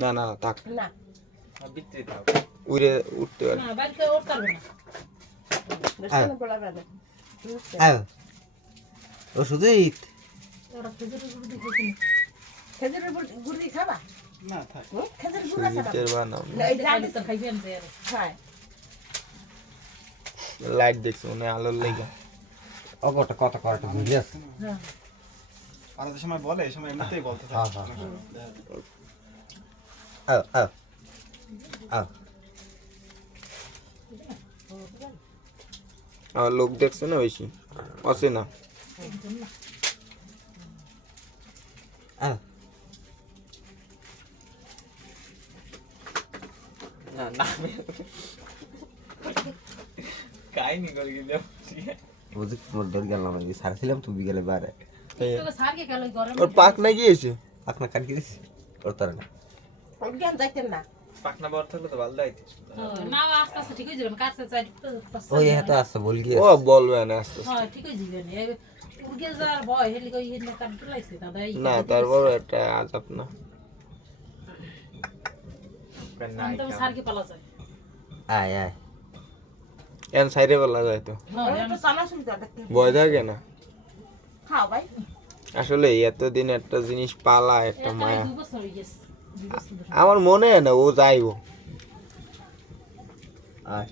না না থাক না বিত্রি দাও উড়ে উঠতে পারে না বাইরে উঠতে পারবে না দশটা বলা যাবে ও সুজিত ওরা খেজুরের গুড় দিয়ে খাবা না থাক খেজুরের গুড় আছে সুজিতের বানাও এই জানি তো খাইবেন যে হ্যাঁ লাইট দেখছো মানে আলোর লেগে অগটা কত কয়টা ভিডিও আছে হ্যাঁ আর যে সময় বলে এই সময় এমনিতেই বলতে হ্যাঁ, থাকে আও আও আও আর লোক দেখছে না বেশি আছে না আও না না কাহিনী করে গেলে বুঝি মোর ডর গেল না এই সারছিলাম তুমি গেলে বারে তো সারকে গেল গরম ওর পাক না গিয়েছে আপনা কাট গিয়েছি ওর তার না অজ্ঞান যাইতেন না পাকনা বড় থাকলে তো ভালো দাইতে না আস্তে আস্তে ঠিক হয়ে যাবেন কাছে চাই ওই এত আছে বল গিয়ে ও বলবে না আস্তে আস্তে। হ্যাঁ ঠিক হয়ে যাবেন উড়গে যার ভয় হেলি কই হেলি কাট লাইছে দাদা না তারপর একটা আজাব না আমি তো সারকে পালা যায় আয় আয় এন সাইডে বলা যায় তো হ্যাঁ তো সানা সুবিধা দেখতে ভয় থাকে না খাও ভাই আসলে এতদিন একটা জিনিস পালা একটা এটা মায়া 2 বছর হয়ে গেছে 2 বছর ধরে। আমার মনে হয় না ও যাইবো আয়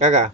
কাকা